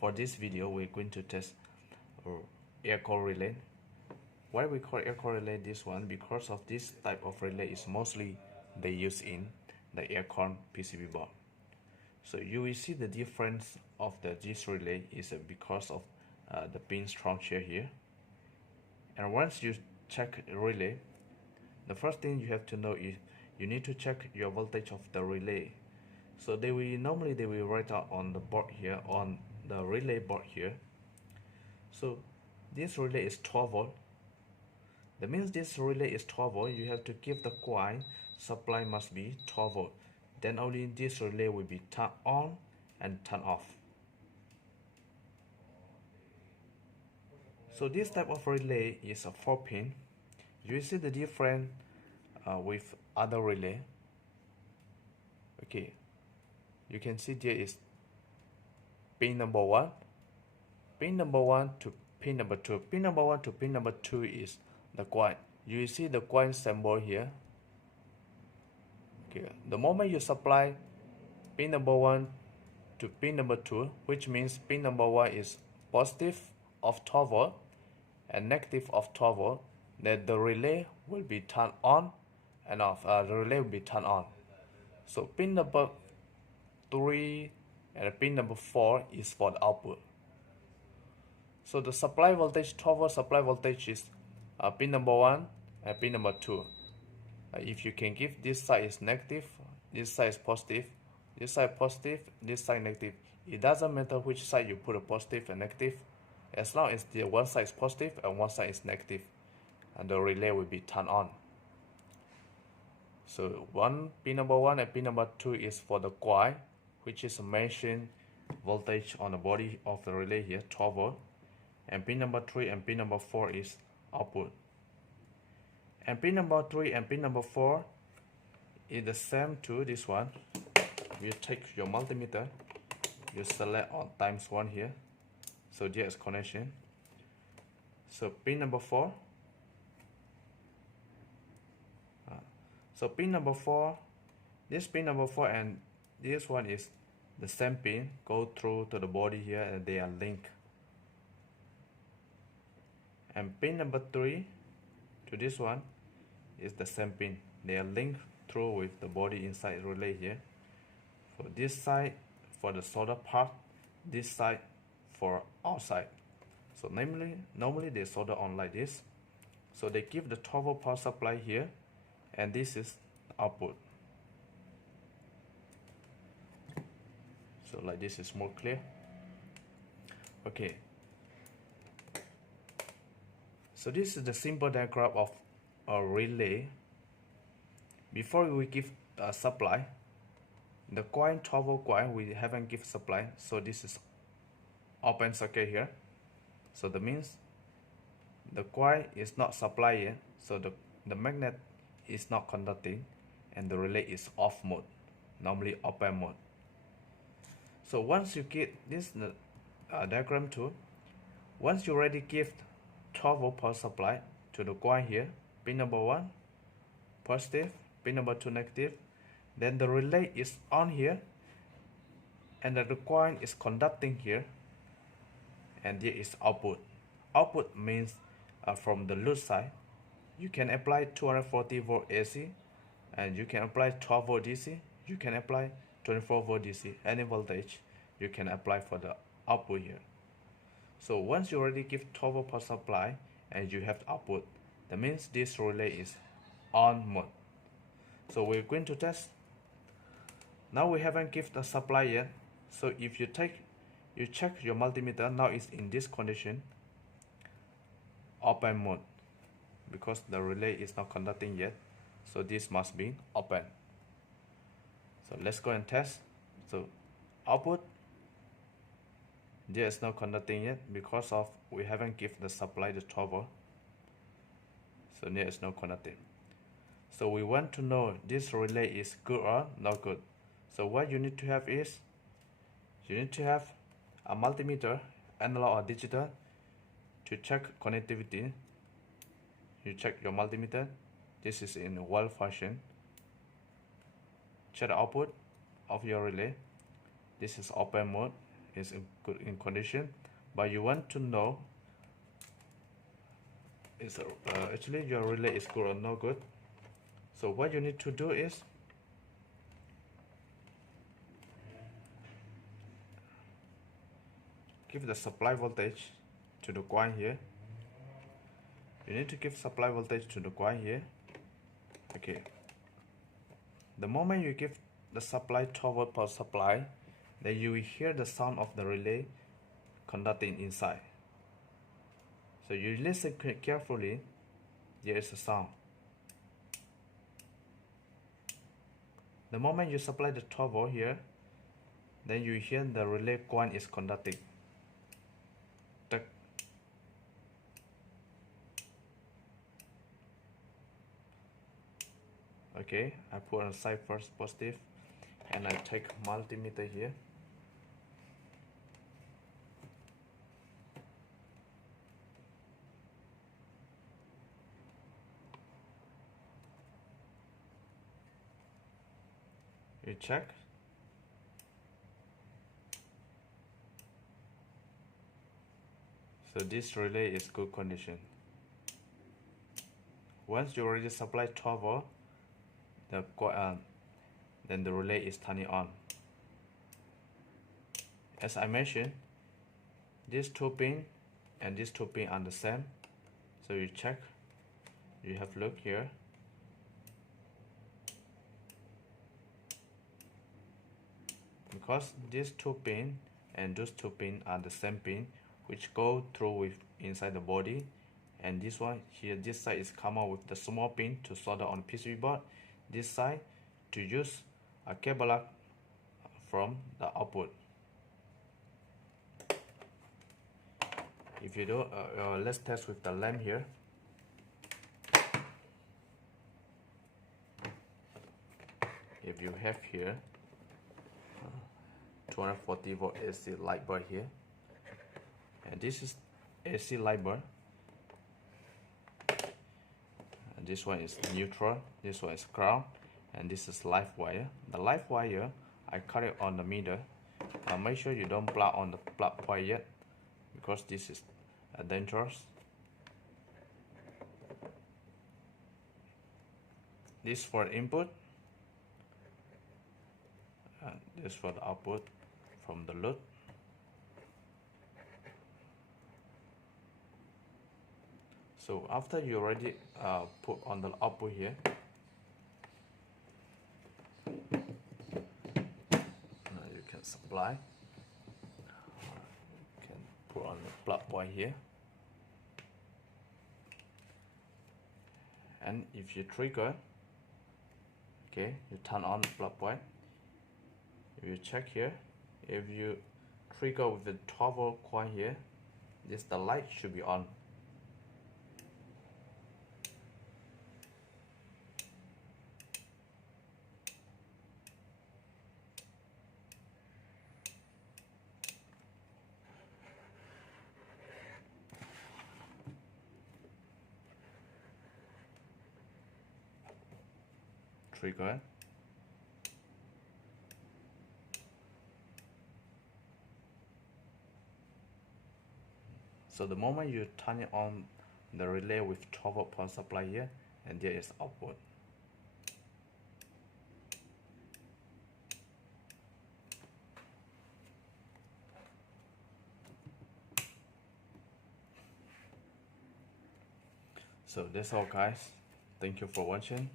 For this video, we're going to test Aircon Relay. Why we call Aircon Relay this one? Because of this type of relay is mostly they use in the Aircon PCB board. So you will see the difference of this relay is because of the pin structure here. And once you check relay, the first thing you have to know is you need to check your voltage of the relay. So normally they will write out on the board here, on the relay board here. So this relay is 12 volt. That means this relay is 12 volt. You have to give the coil supply must be 12 volt. Then only this relay will be turned on and turned off. So this type of relay is a 4-pin. You see the difference with other relay. Okay, you can see there is pin number 1, pin number 1 to pin number 2. Pin number 1 to pin number 2 is the coil. You see the coil symbol here. Okay, the moment you supply pin number 1 to pin number 2, which means pin number 1 is positive of 12 volt and negative of 12 volt, then the relay will be turned on and off. The relay will be turned on. So pin number 3 and pin number 4 is for the output. So the supply voltage, 12 volt supply voltage is pin number 1 and pin number 2. If you can give this side is negative, this side is positive, this side positive, this side negative. It doesn't matter which side you put a positive and negative, as long as the one side is positive and one side is negative, and the relay will be turned on. So pin number 1 and pin number 2 is for the coil, which is mentioned voltage on the body of the relay here, 12 volt. And pin number 3 and pin number 4 is output. And pin number 3 and pin number 4 is the same to this one. You take your multimeter, you select on ×1 here. So there is connection. So pin number 4. So pin number 4, this pin number 4 and this one is the same pin, go through to the body here and they are linked. And pin number 3 to this one is the same pin. They are linked through with the body inside relay here. For this side for the solder part, this side for outside. So normally they solder on like this. So they give the 12 volt power supply here, and this is output. So like this is more clear. Okay. So this is the simple diagram of a relay. Before we give a supply, the coil 12 volt coil we haven't give supply, so this is open circuit here. So that means the coil is not supply yet, so the magnet is not conducting, and the relay is off mode, normally open mode. So once you get this diagram too, once you already give 12 volt power supply to the coil here, pin number 1 positive, pin number 2 negative, then the relay is on here, and the coil is conducting here, and there is output. Output means from the load side, you can apply 240 volt AC, and you can apply 12 volt DC, you can apply 24 volt DC, any voltage you can apply for the output here. So once you already give 12 volt power supply and you have output, that means this relay is on mode. So we're going to test. Now we haven't given the supply yet. So if you check your multimeter, now it's in this condition, open mode, because the relay is not conducting yet. So this must be open. So let's go and test. So output, there is no conducting yet because of we haven't given the supply the 12 volt. So there is no conducting. So we want to know this relay is good or not good. So what you need to have is, you need to have a multimeter, analog or digital, to check connectivity. You check your multimeter. This is in wall function. Check the output of your relay. This is open mode. is in good in condition, but you want to know is actually your relay is good or not good. So what you need to do is give the supply voltage to the coin here. You need to give supply voltage to the coin here. Okay. The moment you give the supply 12 volt power supply, then you will hear the sound of the relay conducting inside. So you listen carefully. There is a sound. The moment you supply the 12 volt here, then you hear the relay coin is conducting. Tuck. Okay, I put on side first positive, and I take multimeter here. You check. So this relay is good condition. Once you already supply 12 volt, then the relay is turning on. As I mentioned, these two pins and these two pins are the same. So you check. You have look here. Because these two pins and those two pins are the same pin, which go through with inside the body, and this one here, this side is come out with the small pin to solder on PCB board, this side to use a cable lock from the output. If you do, let's test with the lamp here. If you have here 240 volt AC light bulb here, and this is AC light bulb, and this one is neutral, this one is ground, and this is live wire. The live wire I cut it on the middle. Make sure you don't plug on the plug point yet, because this is dangerous. This for input, and this for the output from the load. So after you already put on the output here, now you can supply. You can put on the plug point here, and if you trigger, okay, you turn on the plug point. If you check here, if you trigger with the 12 volt coin here, this the light should be on. Trigger. So the moment you turn it on the relay with 12 volt power supply here, and there is output. So that's all guys. Thank you for watching.